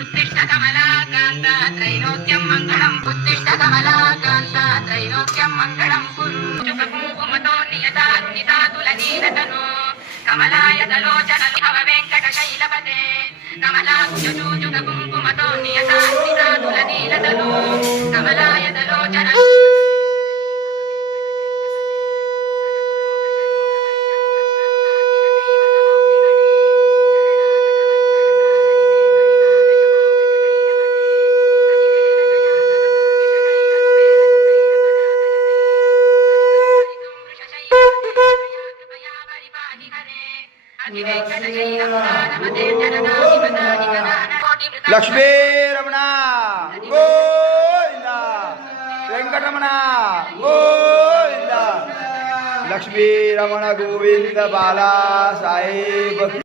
उत्तिष्ठ कमलाकान्त त्रैलोक्यं मङ्गलं उत्तिष्ठ कमलाकान्त त्रैलोक्यं मङ्गलं कुरु कुङ्कुमतो नियतातुलनीलतनु कमलाय दलोचन भव वेङ्कटशैलपते कमलाकुचूचुक कुङ्कुमतो नियतातुलनीलतनु कमलाय दलोचन लक्ष्मी रमण गोविंद वेंकटरमण गोविंद लक्ष्मी रमण गोविंद बाला साहेब।